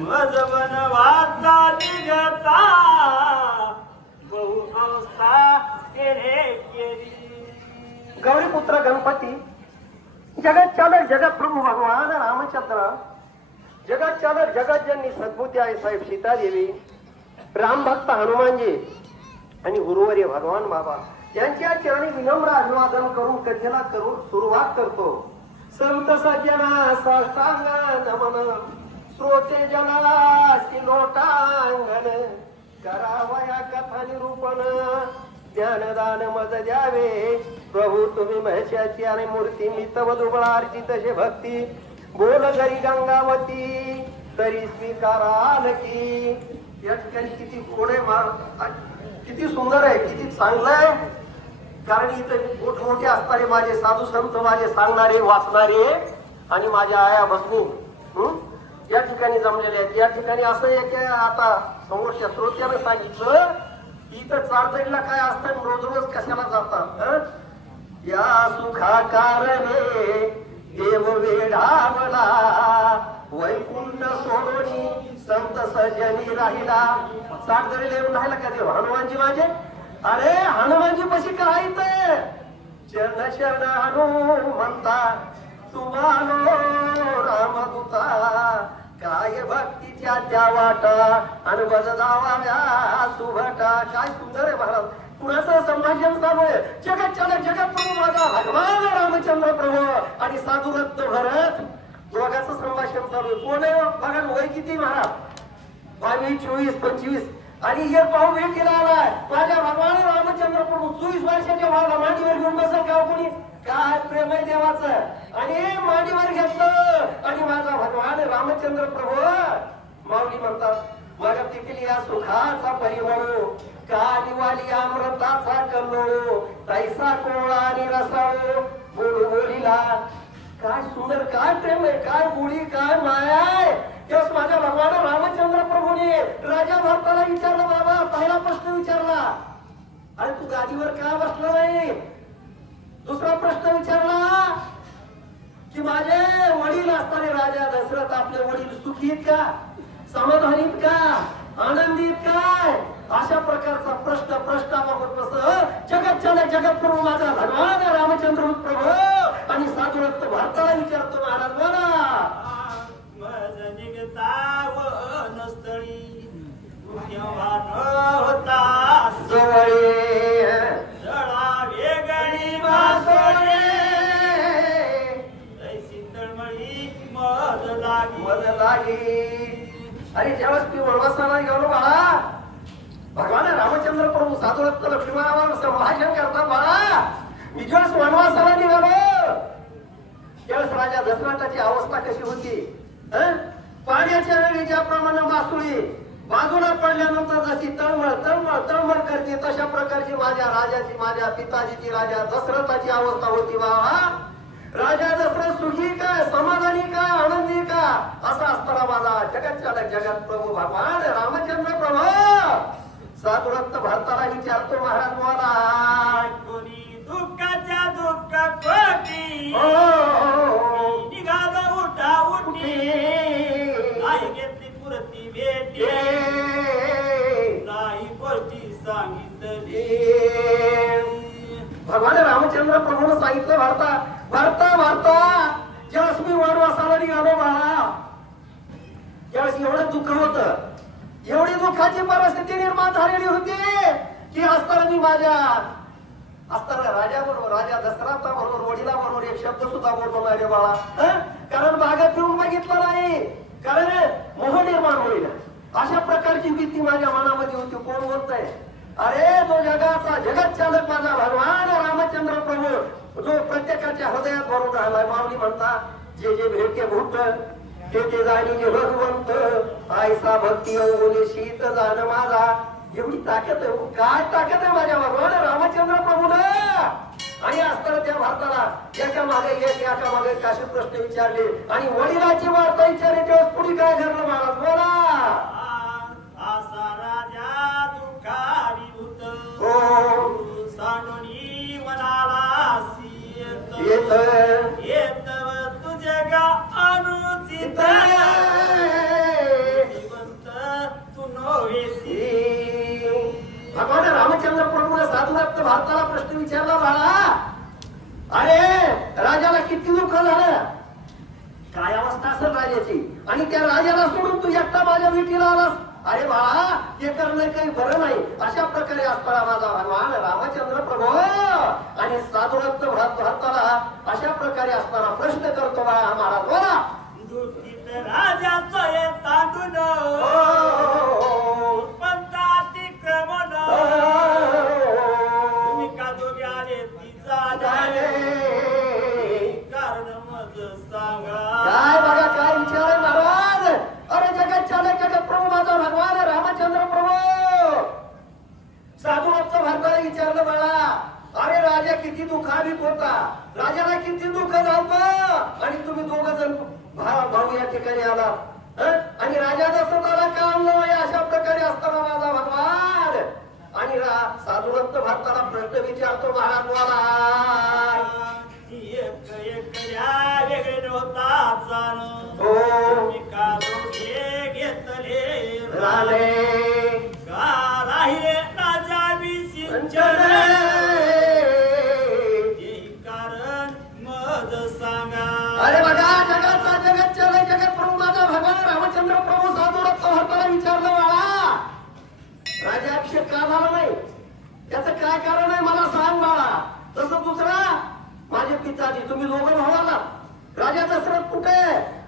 मजबन वाचा निघता. बहु केली गौरीपुत्र गणपती जगत चालक जगत प्रभू भगवान रामचंद्र जगत चालक जगत ज्यांनी सद्बुद्धी आहे साहेब सीतादेवी राम भक्त हनुमानजी आणि गुरुवर्य भगवान बाबा यांच्या चरणी विनम्र अभिवादन करून कथेला करून सुरुवात करतो. संत सज्जना साष्टांग नमन श्रोते जला लोटांगण करावया कथा निरूपण ज्ञानदान मज द्यावे प्रभू तुम्ही महिषाची आणि मूर्ती मी तव दुबळा तसे भक्ती बोल घरी गंगावती तरी स्वीकाराल की या ठिकाणी किती गोड आहे किती सुंदर आहे किती चांगलं आहे. कारण इथं मोठमोठे असणारे माझे साधू संत माझे सांगणारे वाचणारे आणि माझ्या आया भसनी या ठिकाणी जमलेले आहेत. या ठिकाणी असं एक आता समोरच्या श्रोत्यानं सांगितलं इथं चारदडीला काय असतं? रोज रोज कशाला जातात या सुखा कारणे देव वेढावला वैकुंठ सोडोनी संत सजनी राहिला. चारदडीला येऊन राहिला का देव? हनुमानजी माझे? अरे हनुमानजी पशी काय इथं? चरण शरण हनुमंता तुम्हाला रामदूता काय भक्तीच्या त्या वाटा आणि बज जावाव्या सुभटा. काय सुंदर आहे महाराज. कुणाचं संभाषण चालू आहे जगत चालक जगत प्रभू माझा. भगवान रामचंद्र प्रभू. आणि साधू भरत दोघांचं संभाषण चालू आहे. कोण आहे हो? बघा वय किती महाराज? बावीस चोवीस पंचवीस. आणि हे पाहू भेटीला आलाय. माझ्या भगवान रामचंद्र प्रभू चोवीस वर्षाच्या भावाला मांडीवर घेऊन बसल का हो कोणी? काय प्रेम आहे देवाचं. आणि मांडीवर घेतलं. आणि माझा भगवान रामचंद्र प्रभू माऊली म्हणतात मग तिथली या सुखाचा परिमळ कालिवाली अमृताचा कल्लोळ तैसा कोळा आणि रसाळो बोलू बोलीला. काय सुंदर काय प्रेम आहे काय गोडी काय माया आहे. माझ्या भगवान रामचंद्र प्रभूने राजा भरताला विचारलं बाबा पहिला प्रश्न विचारला छातीवर का बसला नाही दुसरा प्रश्न विचारला की माझे वडील असताना राजा दशरथ आपले वडील सुखी का? समाधानीत का? आनंदीत काय अशा प्रकारचा प्रश्न प्रश्नाबाबत प्रश्न जगत चला जगत प्रभू माझा भगवान रामचंद्र प्रभू आणि साधुरत्न भारताला विचारतो महाराज बोला. मज लागी. मज लागी. अरे ज्यावेळेस मी वनवासाला गेलो बाळा भगवान रामचंद्र प्रभू साधुरत्न लक्ष्मणावर संभाषण करता बाळा मी ज्यावेळेस वनवासाला निघालो त्यावेळेस राजा दशरथाची अवस्था कशी होती? पाण्याच्या वेळी ज्याप्रमाणे मासुळी बाजूला पडल्यानंतर जशी तळमळ तळमळ तळमळ करते तशा प्रकारची माझ्या राजाची माझ्या पिताजीची राजा दशरथाची अवस्था होती बाबा राजा समाधानी काय आनंदी का असा असताना माझा जगत चालक जगत प्रभू भगवान रामचंद्र प्रभू. साधुरत्न भारताला विचारतो महाराज मला कोणी दुःखाच्या दुःख कोटी. निघाला उठा उठी. आई घेतली पुरती भेटी. नाही सांगितली. भगवान रामचंद्र प्रभूने सांगितलं भारता भारता भारता. ज्यावेळेस मी वनवासाला निघालो बाळा त्यावेळेस एवढं दुःख होत. एवढी दुःखाची परिस्थिती निर्माण झालेली होती की असताना मी माझ्या असताना राजाबरोबर राजा दशरथा बरोबर वडिला बरोबर एक शब्द सुद्धा बोलतो नाही बाळा. कारण बागेत फिरून बघितलं नाही. कारण मोह निर्माण होईल अशा प्रकारची भीती माझ्या मनामध्ये होती. कोण बोलतंय? अरे जो जगाचा जगत चालक माझा भगवान रामचंद्र प्रभू. जो प्रत्येकाच्या हृदयात भरून राहिलाय माऊली म्हणता जे जे भेटे भूत ते ते जाणी जे भगवंत. आयसा भक्ती अवगुणी शीत जाण माझा. एवढी ताकद आहे काय ताकद आहे माझ्या भगवान रामचंद्र प्रभून? आणि असताना त्या भारताला याच्या मागे एक याच्या मागे काशी प्रश्न विचारले आणि वडिलाची वार्ता विचारली तेव्हा पुढे काय घडलं महाराज? बोला. भगवान रामचंद्र प्रभूने साधनात भारताला प्रश्न विचारला बाळा. अरे राजाला किती दुःख झालं? काय अवस्था असेल राजाची? आणि त्या राजाला सोडून तू एकटा माझ्या भेटीला आलास? अरे बाळा हे करणं काही बरं नाही. अशा प्रकारे असताना माझा भगवान रामचंद्र प्रभू आणि साधुरत्न भरत भरताला अशा प्रकारे असताना प्रश्न करतो बाळा महाराज. बोला. राजा भा- भाऊ या ठिकाणी आला. हं? आणि राजाचा स्वतःला का आणलं अशा प्रकारे असताना माझा भगवान. आणि रा- साधुभक्त भारताला प्रश्न विचारतो महाराज बोला एक एकऱ्या राजाभिषेक का झाला नाही? त्याचं काय कारण आहे मला सांग बाळा. तसं दुसरा माझे पिताजी तुम्ही दोघं भावाला राजा दशरथ कुठे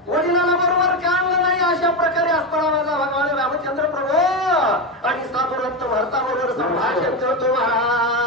वडिलाला बरोबर का आणलं नाही? अशा प्रकारे असताना माझा भगवान रामचंद्र प्रभू आणि साधू रक्त भरता बरोबर संभाषण करतो महाराज